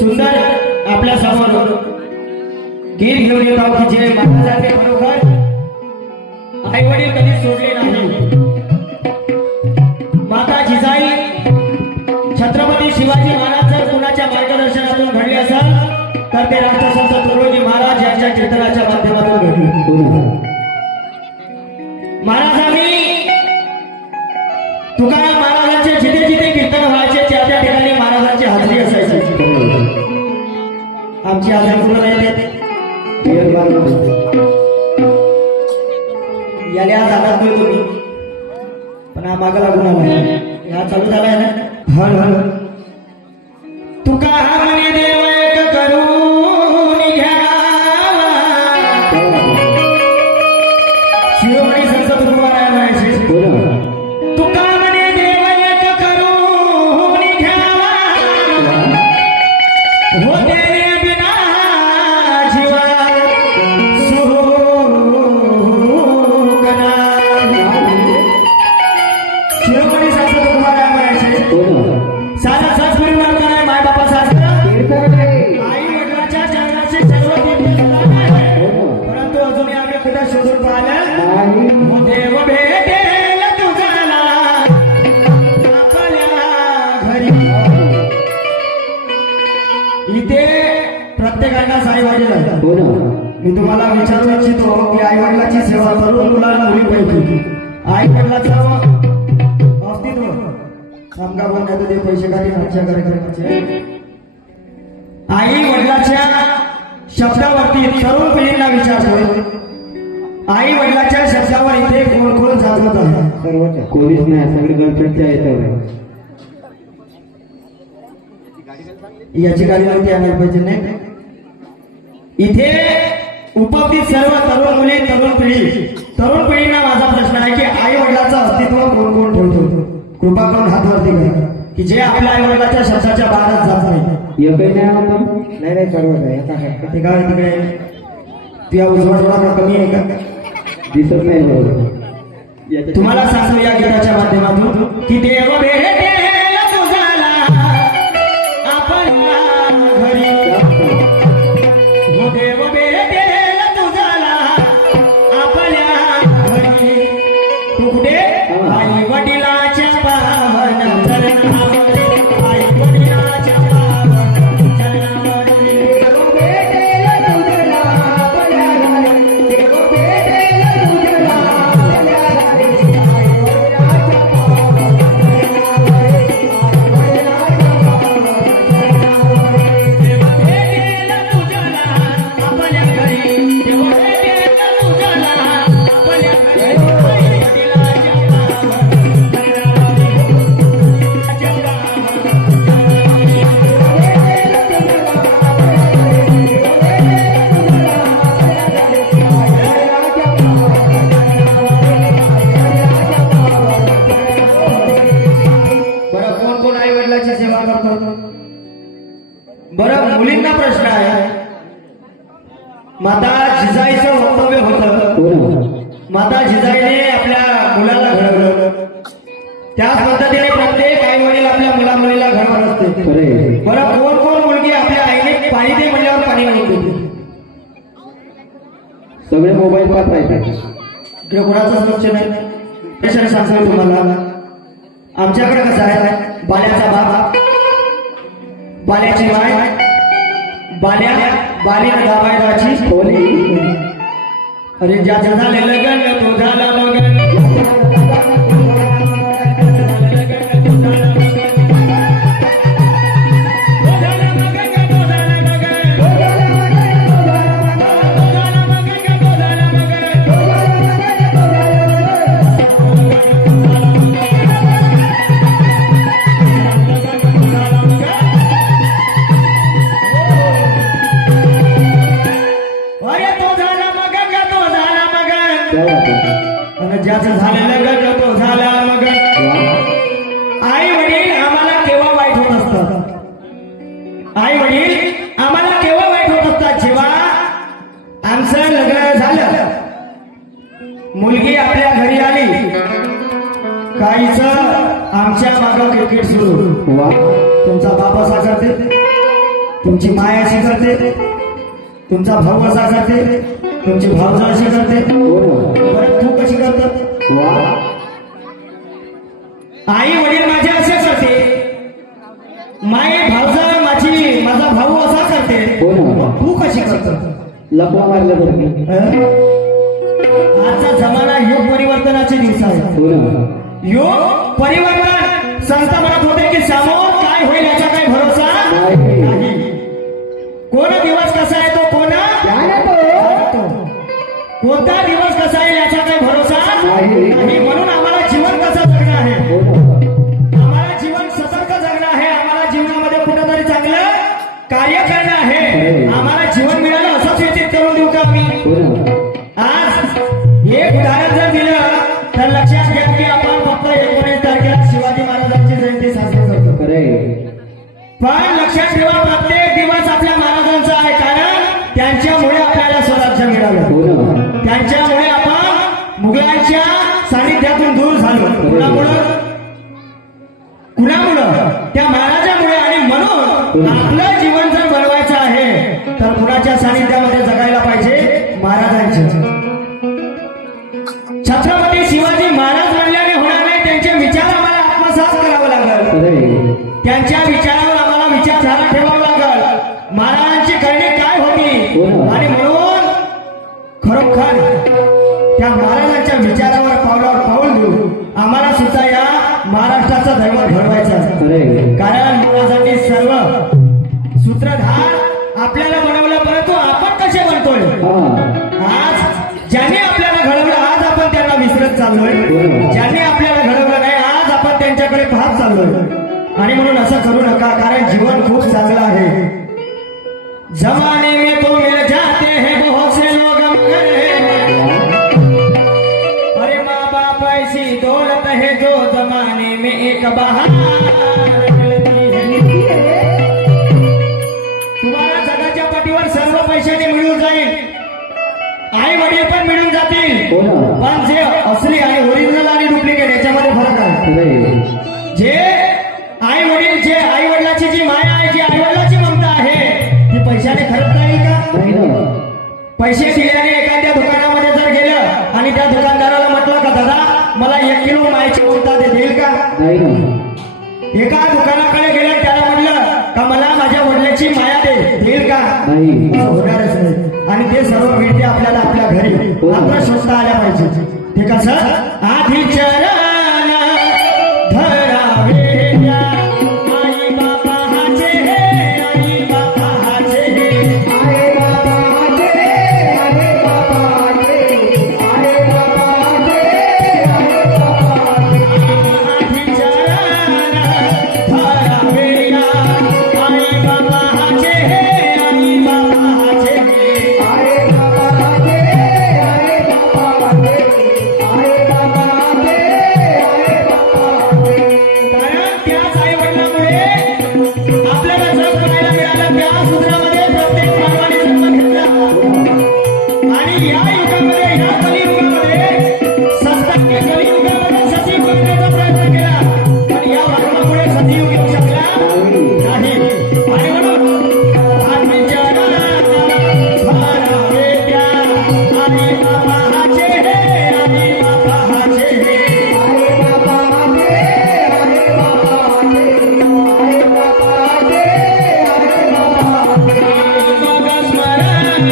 सुंदर आपल्या समोर गीत घेऊन येत आहोत की जे महाराजांचे बरोबर आई वडील कधी सोडले नाही. माता जिजाई छत्रपती शिवाजी महाराज जर कुणाच्या मार्गदर्शनातून घडले असाल तर ते राष्ट्रसंत तुकडोजी महाराज यांच्या कीर्तनाच्या माध्यमातून घडले. महाराजांनी तुकाराम महाराजांचे जिथे जिथे कीर्तन व्हायचे त्या त्या ठिकाणी महाराजांची हाजरी असायची. आमची हाजरी कुठं नाही याला आज आघात मिळतो मी पण हा मागं लागून आला. हा चालू झालाय ना हळ हळ तुका म्हणे देव एक करून घ्यावा शिरोमणी संत तुकोबाराय म्हणायचे तुका म्हणे देव एक करून घ्यावा होते बिना जीवा सुखना. शिरोमणी संत तुकोबाराय म्हणायचे साधा साच परिवार काय माय बापा शास्त्र आई वडिलांच्या चरणाचे सर्व परंतु अजूनही आम्ही कुठे शोधून पाहिलं देव भेटेल तुझ्याला आपल्या घरी. इथे प्रत्येकाला साई वडील मी तुम्हाला विचारू इच्छितो की आई वडिलांची सेवा करून मुलांना मुली पाहिजे. आई वडिलाचं अस्तित्व समजा बोलण्यात ते पैसे काही आजच्या कार्यक्रमाचे आई वडिलाच्या शब्दावरती तरुण पिढींना विचारतोय. आई वडिलाच्या शब्दावर इथे कोण कोण जागवत आहे? सर्वच कोणीच नाही, सगळे गर्लफ्रेंडच्या याच्यावर. याची गाडी नव्हती आणायला पाहिजे नाही. इथे उपस्थित सर्व तरुण मुली तरुण पिढींना माझा प्रश्न आहे की आई वडिलाचं अस्तित्व कोण कोण ठेवतो? कृपा करून हात वरती करा की जे आपल्या आई वडिलाच्या शब्दाच्या बाहेरच जात नाही. एकही नाही आपण नाही सर्वच आहे. आता आहे ते काय तिकडे तुझ्या उजवा डोळा कमी आहे का? दिसत नाही बरोबर. तुम्हाला सांगतो या गीताच्या माध्यमातून की देव भेटेल तुझ्याला आपल्या घरी. हो देव भेटेल तुझ्याला आपल्या घरी. तू कुठे? आई वडिलाच्या पावन चरणामध्ये आई वडिलाच्या पावन चरणामध्ये देव भेटेल तुझ्याला आपल्या घरी. देव भेटेल तुझ्याला आपल्या घरी. आई वडिलाच्या पावन चरणामध्ये आई वडिलाच्या पावन चरणामध्ये देव भेटेल तुझ्याला आपल्या घरी. देव भेटेल तुझ्याला आपल्या घरी. बरं मुलींना प्रश्न आहे. माता जिजाईचं वक्तव्य होतं. माता जिजाईने आपल्या मुलाला घडवलं. त्याच पद्धतीने प्रत्येक आई वडील आपल्या मुला मुलीला घडवत असते. बरं कोण कोण मुलगी आपल्या आईने पाणी दे म्हणल्यावर पाणी मागते? सगळे मोबाईल पाहत राहतात. इकडे कोणाचंच लक्ष नाही. सांगतो तुम्हाला आमच्याकडे कसं आहे बाल्याचा बाप बाल्याची बाय बालीनं दाबायची होली. अरे ज्याचं झालेलं लग्न तो झाला मगन. ज्याचं झालेलं लग्न तो झाला मग. आई वडील आम्हाला केव्हा वाईट होत असतात? आई वडील आम्हाला केव्हा वाईट होत असतात? जेव्हा आमचं लग्न झालं, मुलगी आपल्या घरी आली, काहीच आमच्या मागं क्रिकेट सुरू. वा तुमचा बाप असा करते तुमची माय अशी करते, तुमचा भाऊ असा करते, तुमची भावजा अशी करते, हो ना परत तू कशी करतात? वा आई वडील माझे असे करते, माई भावजा माझा भाऊ असा करते, हो ना. मग तू कशी करतात? लपवा मारलं बरं मी. आजचा जमाना युग परिवर्तनाचे दिवस आहे. हो ना योग परिवर्तन संत म्हणत होते की समोर काय होईल याचा काही भरोसा नाही. नाही. कोण दिवस कसा येतो, कोण जातो. कोणता दिवस कसा येईल याचा काही भरोसा नाही. नाही. म्हणून आम्हाला जीवन कसं जगणं आहे, हो ना आम्हाला जीवन सतर्क जगणं आहे, आम्हाला जीवनामध्ये कुठेतरी चांगलं कार्य करणं आहे. आम्हाला जीवन मिळालं असंच व्यतीत करून देऊ का आम्ही? हो ना आज एक उदाहरण जर दिलं तर लक्षात घ्या की आपण फक्त 19 तारखेला शिवाजी महाराजांची जयंती साजरी करतो. खरंय पण लक्षात ठेवा प्रत्येक दिवस आपल्या महाराजांचा आहे, कारण त्यांच्यामुळे आपल्याला स्वराज्य मिळालं. हो ना त्यांच्यामुळे आपण मुघलांच्या सानिध्यातून दूर झालो. कुणामुळं? त्या महाराजामुळे. आणि म्हणून आपलं जीवन जर बनवायचं आहे तर कुणाच्या सानिध्यामध्ये जगायला पाहिजे? महाराजांच्या. छत्रपती शिवाजी महाराज म्हणल्याने होणार नाही, त्यांचे विचार आम्हाला आत्मसात करावं लागल. खरंय त्यांच्या विचारावर आम्हाला विचारधारा ठेवावं लागल. महाराजांची करणे काय होती, आणि म्हणून खरोखर त्या महाराजांच्या विचारावर पावलावर पाऊल घेऊ आम्हाला सुद्धा या महाराष्ट्राचा धर्म घडवायचा आहे. खरंय कारण महाराजांनी सर्व सूत्रधार आपल्याला बनवलं, परंतु आपण कसे बनतोय? हा आज ज्यांनी आपल्याला घडवलं आज आपण त्यांना विसरत चाललोय, ज्यांनी आपल्याला घडवलं नाही आज आपण त्यांच्याकडे पाहत चाललोय. आणि म्हणून असं करू नका, कारण जीवन खूप चांगलं आहे. जमाने में तो मिल जाते हैं बहुत से लोग मगर, अरे माँ बाप ऐसी दौलत है जो जमाने में एक बहार मिलती है. तुम्हाला जगाच्या पाठीवर सर्व पैशाने मिळून जाईल, आई वडील पण मिळून जातील, हो ना पण जे असली आणि ओरिजिनल आणि डुप्लिकेट याच्यामध्ये फरक आहे. खरंय जे आई वडील, जे आई वडिलाची जी माया आहे, जी आई वडिलाची ममता आहे ती पैशाने खरंच येईल का? नाही ना पैसे दिल्याने एखाद्या दुकानामध्ये जर गेलं आणि त्या दुकानदाराला म्हटलं का दादा मला 1 किलो मायची ममता देईल का? नाही ना एका दुकानाकडे गेलं त्याला म्हटलं का मला माझ्या वडिलांची माया देईल का? नाही होणारच नाही. आणि ते सर्व मिळते आपल्याला आपल्या घरी आपलं शोधता आल्या पाहिजे. ते कसं? आधी चरण धरावे द्या, आई बापाचे हे, आई बापाचे हे, आई बापाचे, आई बापाचे, आई बापाचे, आई बापाचे. आधी चरण धरावे द्या, आई बापाचे हे, आई बापाचे हे, आई बापाचे, आई बापाचे, आई बापाचे, आई बापाचे. कारण त्याच आई वडिलांमुळे आपल्याला जग पाहायला मिळालं. त्या सूत्रामध्ये प्रत्येक मानवाने जन्म घेतला. आणि या युगामध्ये, या कलियुगामध्ये सत्तांनी कलियुगामध्ये सतीयुग करण्याचा प्रयत्न केला, पण या वागण्यामुळे सतीयुग येऊ शकला नाही. आणि म्हणून आधी चरण धरावे द्या, आई बापाचे हे, आई बापाचे हे, आई बापाचे, आई बापाचे, आई बापाचे, आई बापाचे. मग स्मरण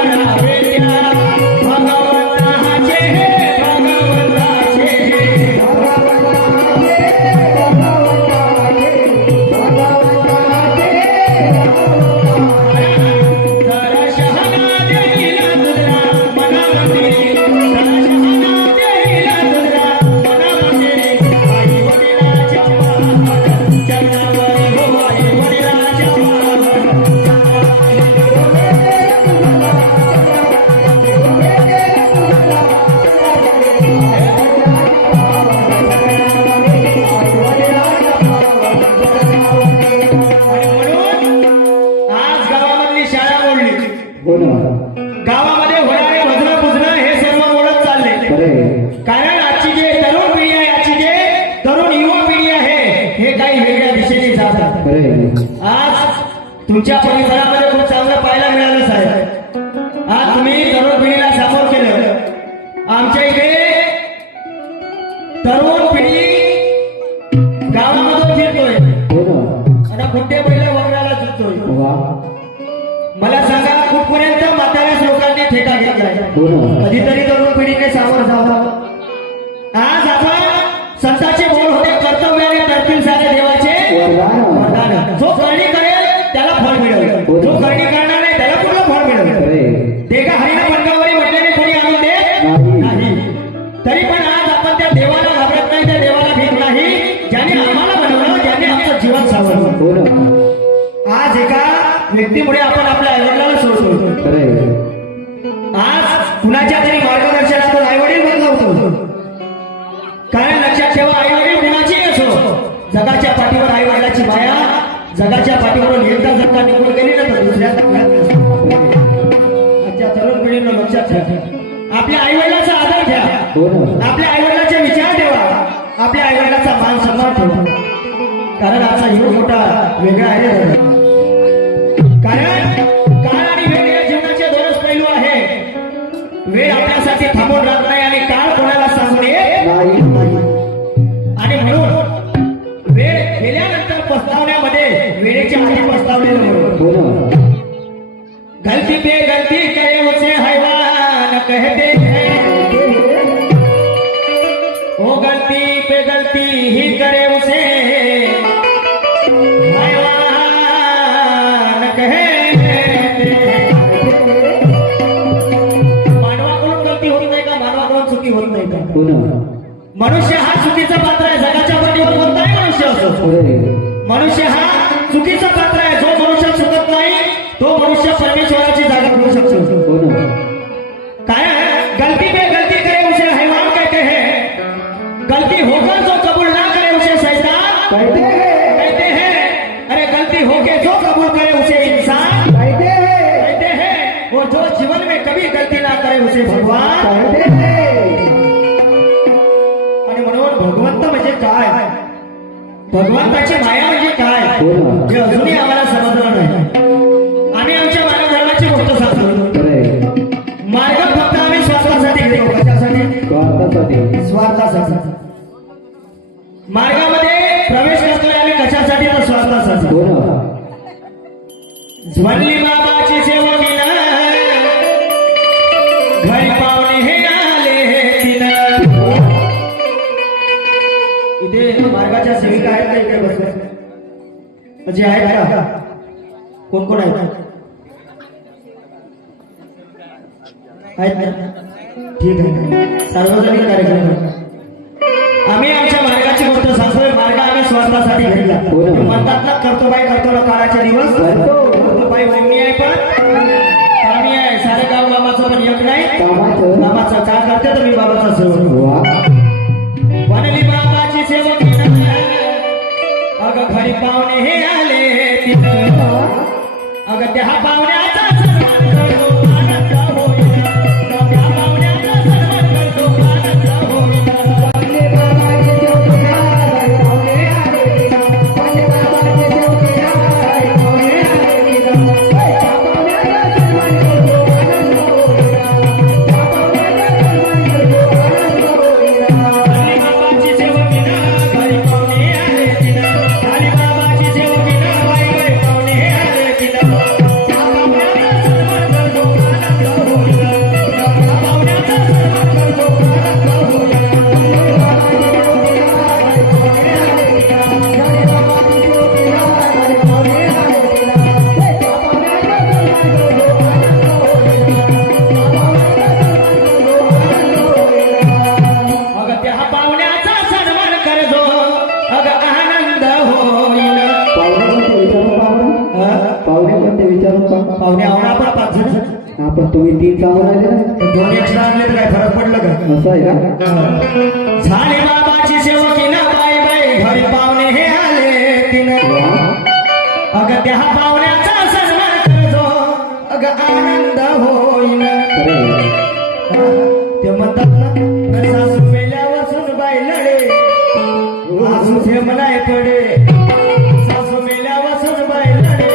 करावे द्या, भगवंताचे हे, भगवंताचे हे, भगवंताचे, भगवंताचे, तर शहाणा देईला तुझ्या मनामध्ये, तर शहाणा देईला तुझ्या मनामध्ये, आई वडिलांच्या पावन चरणावर हो, आई वडिलांच्या पावन म्हणून आज गावामधली शाळा मोडली, हो ना गावामध्ये होणारे भजनं बुजणं हे सर्व मोडत चालले. खरंय कारण आजची जे तरुण पिढी आहे, आजची जे तरुण युवा पिढी आहे हे काही वेगळ्या दिशेने जातात. खरंय आज तुमच्या परिसरामध्ये खूप चांगलं पाहायला मिळालं साहेब. आज तुम्ही तरुण पिढीला समोर केलं. आमच्या इथे तरुण पिढी गावामधून फिरतोय हो ना आणि कुठे पहिल्या वगैरेला झुकतोय. वा मला सांगा कुठपर्यंत म्हाताऱ्याच लोकांनी ठेका घेतलाय. हो ना कधीतरी तरुण पिढीने सामोरं जावं. आज आपण संतांचे बोल होते कर्तव्याने करतील सारे देवाचे वरदान. जो करणी करेल त्याला फळ मिळेल, जो करणी करणार नाही त्याला पूर्ण फळ मिळेल. ते का हरिना पंडावरी म्हटल्याने कोणी आणून देत नाही. तरी पण आज आपण त्या देवाला घाबरत नाही, त्या देवाला भीत नाही ज्याने आम्हाला बनवलं, ज्याने आमचं जीवन सावरलं. हो ना आज एका व्यक्तीमुळे आपण आपल्या आईवडिलाला सोडतो. खरंय आज कुणाच्या तरी मार्गदर्शनातून आई वडील बदलावतो. कारण लक्षात ठेवा, आई वडील कुणाची असो, जगाच्या पाठीवर आई वडिलाची माया, जगाच्या पाठीवरून एकदा जर का निघून गेली ना तर दुसऱ्यांदा मिळत नसते. आजच्या तरुण पिढीनं लक्षात ठेवा, आपल्या आई वडिलाचा आदर घ्या, हो ना आपल्या आई वडिलाचे विचार ठेवा, आपल्या आई वडिलाचा मान सन्मान ठेवा. कारण आजचा युग मोठा वेगळा आहे रे. कारण काळ आणि वेळ या जीवनाचे दोनच पैलू आहे. वेळ आपल्यासाठी थांबून राहत नाही आणि काळ कोणाला सांगून येत नाही आणि म्हणून वेळ गेल्यानंतर पस्तावण्यामध्ये वेळेच्या आधी पस्तावलेलं म्हणून. हो ना गलती पे गलती करे उसे हैवान कहते हैं. ओ गलती पे गलती ही करे उसे हैवान कहते हैं. मानवाकडून गलती होत नाही का? मानवाकडून चुकी होत नाही का? हो ना मनुष्य हा चुकीचा पात्र आहे. जगाच्या पाठीवर कोणताही मनुष्य असो, खरंय मनुष्य हा चुकीचा पात्र आहे. जो मनुष्य चुकत नाही तो मनुष्य परमेश्वराची जागा घेऊ शकतो. हो ना काय गलती पे गलती करे उसे हैवान कहते हैं. गलती होकर जो कबूल ना करे उसे शैतान कहते हैं. अरे गलती होके जो कबूल करे उसे इंसान कहते हैं. और जो जीवन में कभी गलती ना करे उसे भगवान. आणि म्हणून भगवंत म्हणजे काय, भगवंताची माया म्हणजे काय हो ना हे अजूनही आम्हाला समजलं नाही. आम्ही आमच्या मानवधर्माची गोष्ट सांगतो. खरंय मार्ग फक्त आम्ही स्वार्थासाठी घेतो. कशासाठी? स्वार्थासाठी स्वार्थासाठी. मार्गामध्ये प्रवेश करतोय आम्ही कशासाठी? तर स्वार्थासाठी. हो ना म्हणली बाबाची सेवकीनं घरी पाहुणे हे आले तिनं. इथे मार्गाच्या सेविका आहेत का? इकडे बसल्या म्हणजे आहेत का? कोण कोण आहेत? आहेत ना? ठीक आहे. सार्वजनिक कार्यक्रम आहे. आम्ही आमच्या मार्गाची गोष्ट सांगतोय. मार्ग आम्ही स्वार्थासाठी घेतला. हो ना. म्हणतात ना कर्तव्य करतो ना काळाचे दिवस. कर्तव्य ओमनी आहे पण पाणी आहे. सारे गाव बाबाचं पण एक नाही. कामाचं बाबाचा काय करते तर मी बाबाचा सेवक. वा बनली बाबाची सेवक अगं घरी पाहुणे हे आले तिथं. अगं त्या पाहुण्याचा सन्मान करतो आनंद होईल. त्या पाहुण्याचा सन्मान करतो आनंद होईल. बनले बाबाची सेवक पाहुणे आले तिथं. बनले बाबाची सेवक पाहुणे आले तिथं. त्या पाहुण्याचा सन्मान करतो आनंद होईल. त्या पाहुण्याचा सन्मान करतो आनंद होईल. बनली बाबाची सेवक घरी पाहुणे आले तिथं. झाली बाबाची सेवक घरी पाहुणे आले तिथं. त्या पाहुण्याचा सन्मान करतो आनंद होईल. त्या पाहुण्याचा सन्मान करतो आनंद होईल. बनली बाबाची सेवक घरी पाहुणे आले तिथं. झाली बाबाची सेवक घरी पाहुणे आले तिथं. त्या पाहुण्याचा सन्मान करतो आनंद होईल. त्या पाहुण्याचा सन्मान करतो आनंद होईल. अगं त्या पाहुण्याचा सन्मान करजो अगं आनंद होईल. पाहुणे पण ते विचारून पहा. पाहुणे आवडा आपण 5 जण. आपण तुम्ही 3 कामं राहिले ना 2 एक्स्ट्रा आणले तर काय फरक पडलं का? असं आहे का झाली बाबाची सेवकी ना बाई बाई घरी पाहुणे हे आले तिनं. अगं त्या पाहुण्याचा सन्मान करजो अगं आनंद होईल. ते म्हणतात ना सासू मेल्यावर सुनबाई लढे आसू झेमलाय पडे. सासू मेल्यावर सुनबाई लढे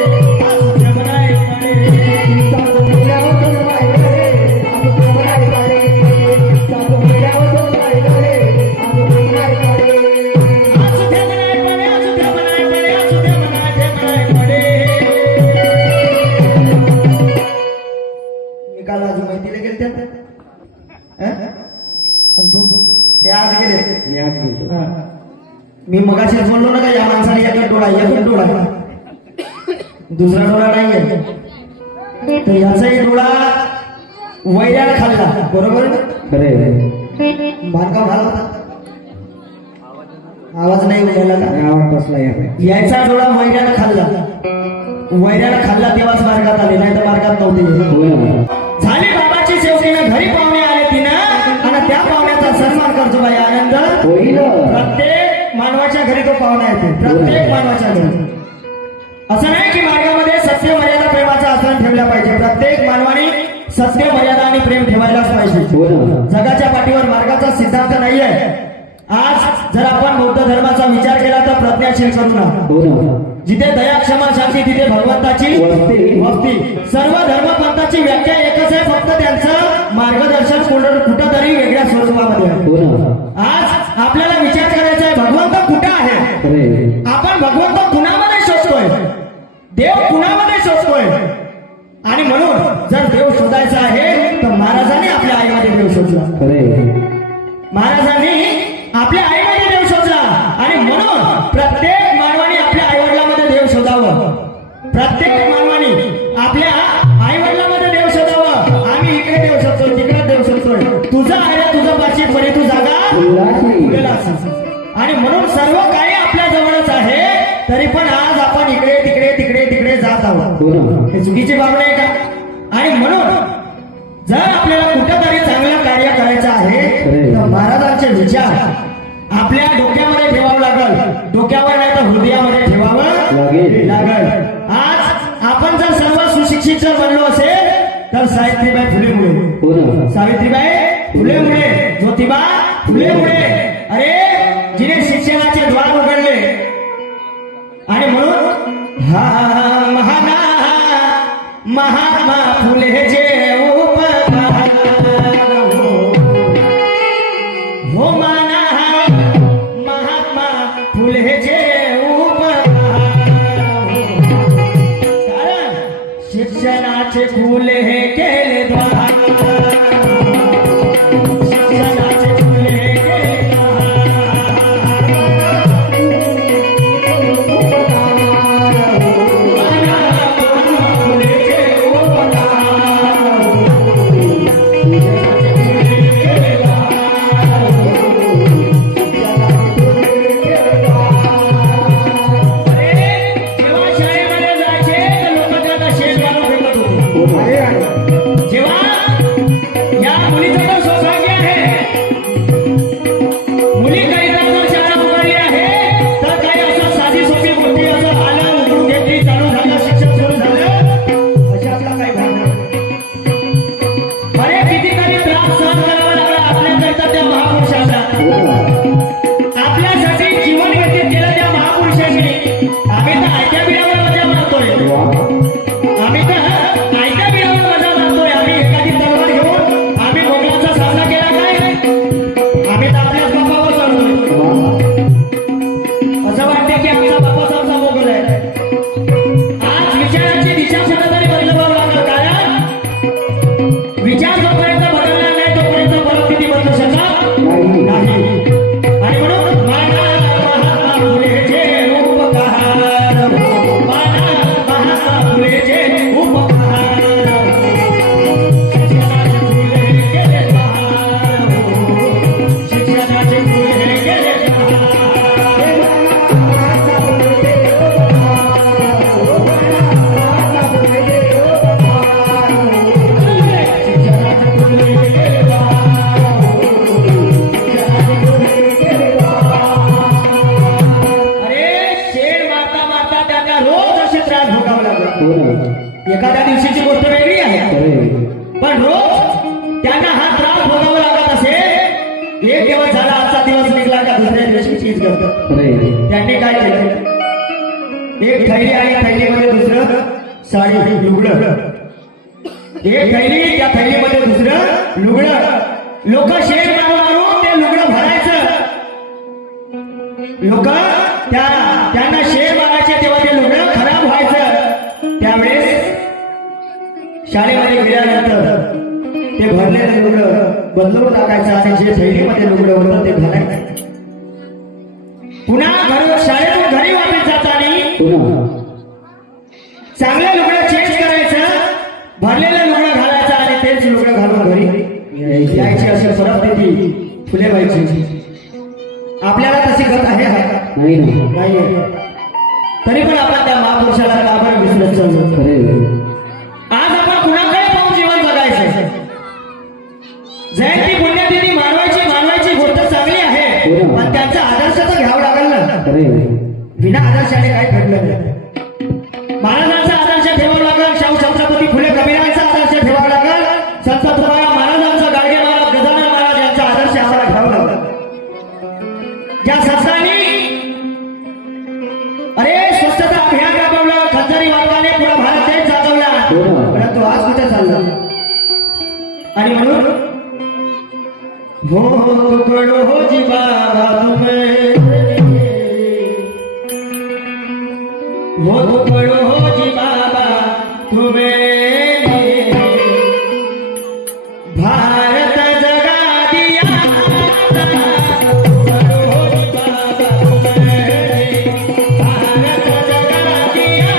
आसू ते आज गेले. मी आज बोलतो. मी मगाशीच बोललो ना का या माणसाने एकच डोळा दुसरा डोळा नाहीये. तर याचाही डोळा वैऱ्याला खाल्ला, बरोबर. खरे बांधकाम झाला होता. आवाज नाही उडाला का? आवाज कसला याचा डोळा वैऱ्याला खाल्ला तेव्हाच मार्गात आले, नाही तर मार्गात नव्हते. झाली बाबाची सेवकीनं घरी पाहुणे आले तिनं, आणि त्या पाहुण्याचा सन्मान करतो बाई आनंद. होईल. प्रत्येक मानवाच्या घरी तो पाहुणा येते, प्रत्येक मानवाच्या घरी. असं नाही की मार्गामध्ये सत्य मर्यादा प्रेमाचा आचरण ठेवला पाहिजे. प्रत्येक मानवाने सत्य मर्यादा आणि प्रेम ठेवायलाच पाहिजे. जगाच्या पाठीवर मार्गाचा सिद्धांत नाहीये. आज जर आपण बौद्ध धर्माचा विचार केला तर प्रज्ञाशील करुणा, जिथे दया क्षमा शांती तिथे भगवंताची भक्ती. सर्व धर्मपंथाची व्याख्या एकच आहे, फक्त त्यांचं मार्गदर्शन कुठंतरी वेगळ्या स्वरूपामध्ये आहे. आज आपल्याला विचार करायचा आहे भगवंत कुठं आहे. आपण भगवंत कुणामध्ये शोधतोय, देव कुणामध्ये शोधतोय. आणि म्हणून जर देव शोधायचा आहे तर महाराजांनी आपल्या आईमध्ये देव शोधला. महाराजांनी आपल्या आईमध्ये देव शोधला. आणि म्हणून प्रत्येक मानवाने आपल्या आईवडिलांमध्ये देव शोधावं. प्रत्येक मानवाने आपल्या आईवडिलांमध्ये देव शोधावं. आम्ही इकडे देव शोधतोय, तिकडे देव शोधतोय. तुझं आहे तुझं पाचशे परी तू जागा उरलेला असेल. आणि म्हणून सर्व काही आपल्या जवळच आहे, तरी पण आज आपण इकडे तिकडे तिकडे तिकडे जात आहोत. हे चुकीची बाब नाही का? आणि म्हणून जर आपल्याला कुठंतरी चांगलं कार्य करायचं आहे तर महाराजांचे विचार आपल्या डोक्यामध्ये ठेवावं लागल. डोक्यावर नाही तर हृदयामध्ये ठेवावं लागल. आज आपण जर सर्व सुशिक्षित जर बनलो असेल तर सावित्रीबाई फुलेमुळे, ज्योतिबा फुलेमुळे, अरे जिने शिक्षणाचे द्वार उघडले. आणि म्हणून महात्मा फुलेचे उपकार हो माना, महात्मा फुलेचे उपकार. कारण शिक्षणाचे फुले हे केले द्वार, शिक्षणाचे फुले हे केले एखाद्या दिवशीची गोष्ट वेगळी आहे, पण रोज त्यांना हा त्रास भोगावा लागत असेल. एक दिवस झाला, आजचा दिवस निघला का दुसऱ्या दिवशी चीज करतात. त्यांनी काय केलं, एक थैली आणि थैलीमध्ये दुसरं साडी लुगडं, एक थैली त्या थैलीमध्ये दुसरं लुगडं. लोक शेण मारून ते लुगडं भरायचं. लोक त्यांना शेण मारायचे तेव्हा ते लुगडं खराब व्हायचं. त्यावेळेस शाळेमध्ये गेल्यानंतर ते भरलेलं लुगडं बदलून टाकायचं आणि जे थैलीमध्ये लुगडं होतं ते घालायचं. पुन्हा शाळेतून घरी वापस जाताना पुन्हा चांगलं लुगडं चेंज करायचं, भरलेलं लुगडं घालायचं आणि तेच लुगडं घालून घरी यायची. अशी परिस्थिती फुलेबाईची. आपल्याला तशी गत आहे का? नाही ना. नाहीये. तरी पण आपण त्या महापुरुषाला का बरं विसरत चाललो? खरे आज आपण कुणाकडे पाहून जीवन जगायचं. जयंती पुण्यतिथी मानवायची गोष्ट चांगली आहे, पण त्यांचा आदर्श तर घ्यावा लागेल ना. खरे बिना आदर्शाने काय घडलं नाही. महाराजांचा आदर्श ठेवावा लागेल, शाहू छत्रपती फुले कबीरांचा आदर्श ठेवावा लागेल, संत तुकाराम महाराजांचा, गाडगे महाराज, गजानन महाराज यांचा आदर्श आम्हाला घ्यावा लागेल. ज्या संस्थांनी स्वच्छता अभियान राबवलं, खंजारी वादकाने पुरा भारत देश जागवला, परंतु आज कुठे चाललं? आणि म्हणून हो तुकडो हो जी बाबा तुम्हें, हो तुकडो हो जी बाबा तुम्हें, भारत जगा दिया, तुकडो हो जी बाबा तुम्हें, भारत जगा दिया,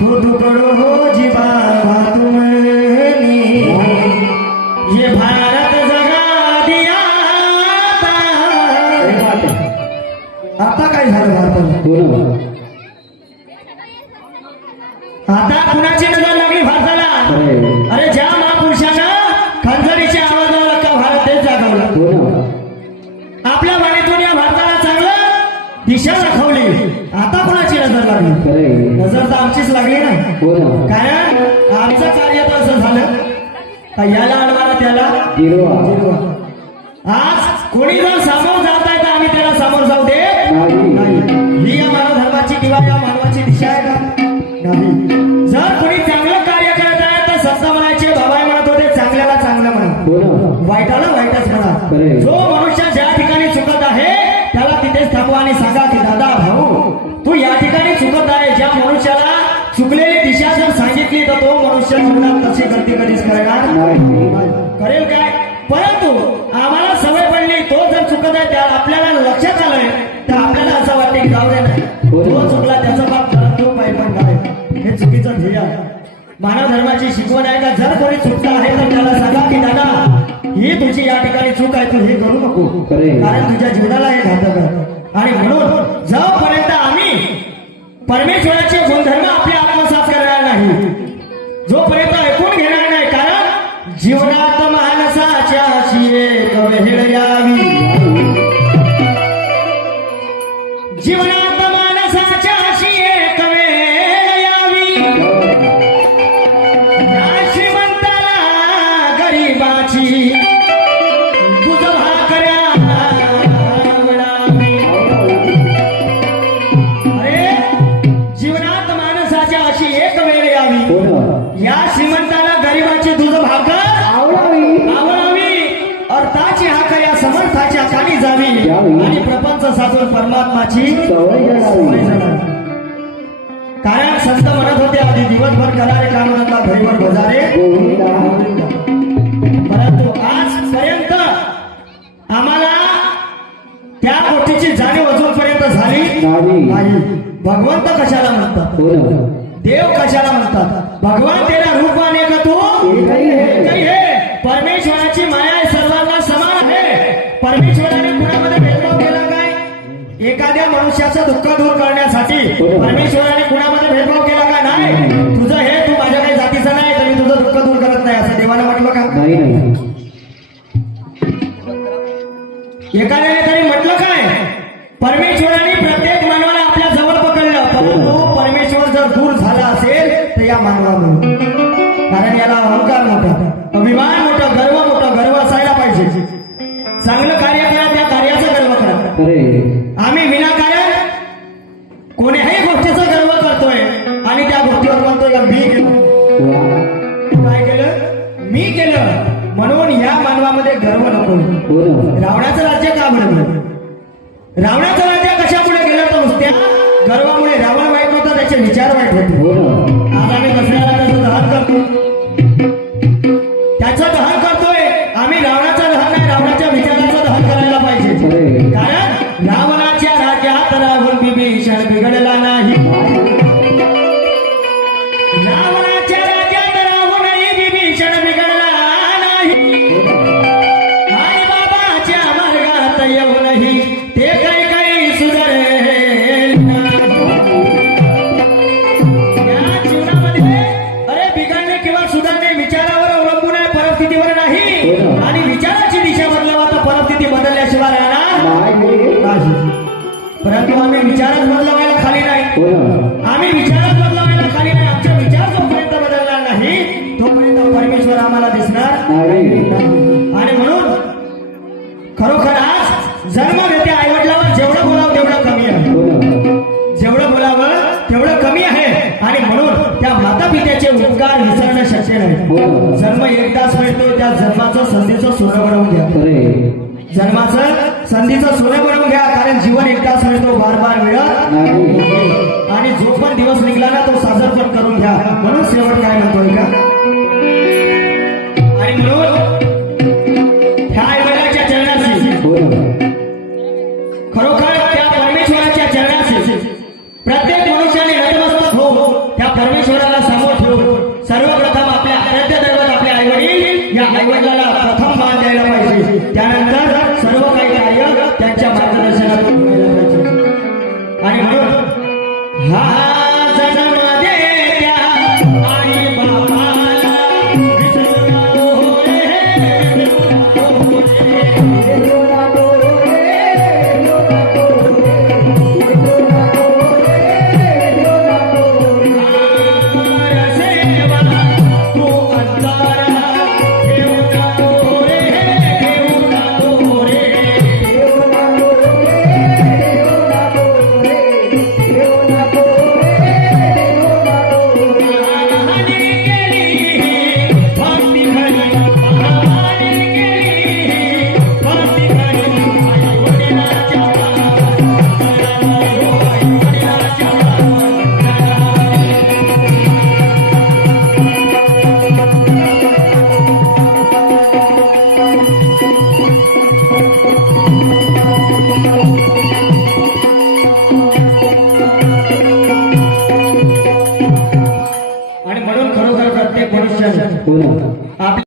तुकडो हो जी बाबा तुम्हें, भारत जगा दिया. आता काय झालं भारताला? आता कुणाची नजर लागली भारताला? अरे ज्या महापुरुषानं खंजरीच्या आवाजाला का भारत देश जागवला, आपल्या वाणीतून या भारताला चांगलं दिशा दाखवली. आता कुणाची नजर लागली? नजर तर आमचीच लागली ना. कारण आमचं कार्य तर असं झालं का याला अडवाला त्याला जिरवा. आज कोणी जर समोर जात आहे तर आम्ही त्याला समोर जाऊ देत नाही. ही या मानव धर्माची किंवा या मानवाची दिशा आहे का? नाही. जर कोणी चांगलं कार्य करत आहे तर संत म्हणायचे, बाबा म्हणत होते चांगल्याला चांगलं म्हणा, वाईटाला वाईटच म्हणा. जो मनुष्य ज्या ठिकाणी चुकत आहे त्याला तिथेच थांबवा आणि सांगा की दादा भाऊ तू या ठिकाणी चुकत आहे. ज्या मनुष्याला चुकलेली दिशा जर सांगितली तर तो मनुष्य जीवनात तशी गलती कधीच करणार करेल काय? परंतु आम्हाला सवय पडली, तो जर चुकत आहे त्या आपल्याला लक्षात आलंय तर आपल्याला असं वाटते की जाऊ दे नाही, तो चुकला त्याचा बाप घरात तो पाय पण घाले. हे चुकीचं ध्येय आहे. मानव धर्माची शिकवण आहे का जर कोणी चुकता आहे तर त्याला सांगा की दादा ही तुझी या ठिकाणी चूक आहे, तू हे करू नको, कारण तुझ्या जीवनाला हे घातक आहे. आणि म्हणून जोपर्यंत आम्ही परमेश्वराचे गुणधर्म आपले आत्मसात करणार नाही, जोपर्यंत ऐकून घेणार नाही, कारण जीवनात माणसाच्या एक वेळ यावी, जीवन यावी. आणि प्रपंच साधून परमात्माची सवय सवय जडावी. जडावी. कारण संत म्हणत होते आधी दिवसभर करारे काम नका घरीवर बजारे गोविंदा. परंतु आजपर्यंत आम्हाला त्या गोष्टीची जाणीव अजूनपर्यंत झाली नाही. नाही. भगवंत कशाला म्हणतात, हो ना. देव कशाला म्हणतात, भगवान तेरा रूप आने का तू एकही आहे. एकही आहे. परमेश्वराची माया आहे, सर्वांना समान आहे. परमेश्वराने कुणामध्ये भेदभाव केला काय? एखाद्या मनुष्याचं दुःख दूर करण्यासाठी परमेश्वराने कुणामध्ये भेदभाव केला का? नाही. तुझं हे तू माझ्या काही जातीचं नाही तर मी तुझं दुःख दूर करत नाही असं देवाने म्हटलं का? नाही नाही. एखाद्याने तरी म्हटलं काय? परमेश्वराने प्रत्येक मानवाला आपल्या जवळ पकडलं, परंतु परमेश्वर जर दूर झाला असेल तर या मानवामुळे. कारण याला अहंकार मोठा, अभिमान मोठा, गर्व असायला पाहिजे. चांगलं कार्य करा, त्या कार्याचा गर्व करा. खरे. आम्ही विनाकारण कोण्याही गोष्टीचा गर्व करतोय आणि त्या गोष्टीवर म्हणतोय का मी केलं. वा. काय केलं? मी केलं. म्हणून या मानवामध्ये गर्व नको. हो ना. रावणाचं राज्य का बनवलं? रावणाचं राज्य कशामुळे केलं? तर नुसत्या गर्वामुळे. रावण वाईट होता, त्याचे विचार वाईट होते. हो ना. आज आम्ही दसऱ्याला त्याचं दहन करतो, त्याचं दहन करतोय. आम्ही रावणाचं दहन नाही, रावणाच्या विचाराचं दहन करायला पाहिजे. खरे. कारण रावणाच्या राज्यात राहुल विभीषण बिघडला नाही. रावणाच्या राज्यात राहुलही विभीषण बिघडला नाही. आणि बाबाच्या मार्गात येऊनही ते काही सुधारेल नाही. या जीवनामध्ये अरे बिघडणे किंवा सुधारणे विचारावर अवलंबून आहे, परिस्थितीवर नाही. आणि विचाराची दिशा बदलावा तर परिस्थिती बदलल्याशिवाय राहणार नाही. परंतु आम्ही विचारच बदलवायला खाली नाही. हो ना. आम्ही विचारच बदलवायला खाली नाही. आमचा विचार जोपर्यंत बदलणार नाही तोपर्यंत परमेश्वर आम्हाला दिसणार नाही. आणि म्हणून खरोखर आज जन्म घेते आईवडिलावर जेवढं बोलावं तेवढं कमी आहे. हो ना. जेवढं बोलावं तेवढं कमी आहे. आणि म्हणून त्या माता पित्याचे उपकार विसरणं शक्य नाही. हो ना. जन्म एकदाच मिळतो, त्या जन्माचं संधीचं सोनं बनवून घ्या. खरे. जन्माचं संधीचं सोनं बनवून घ्या. कारण जीवन एकदाच मिळतो, बार बार मिळत नाही. आणि जो पण दिवस निघाला ना तो साजर पण करून घ्या. म्हणून शेवट काय म्हणतोय का?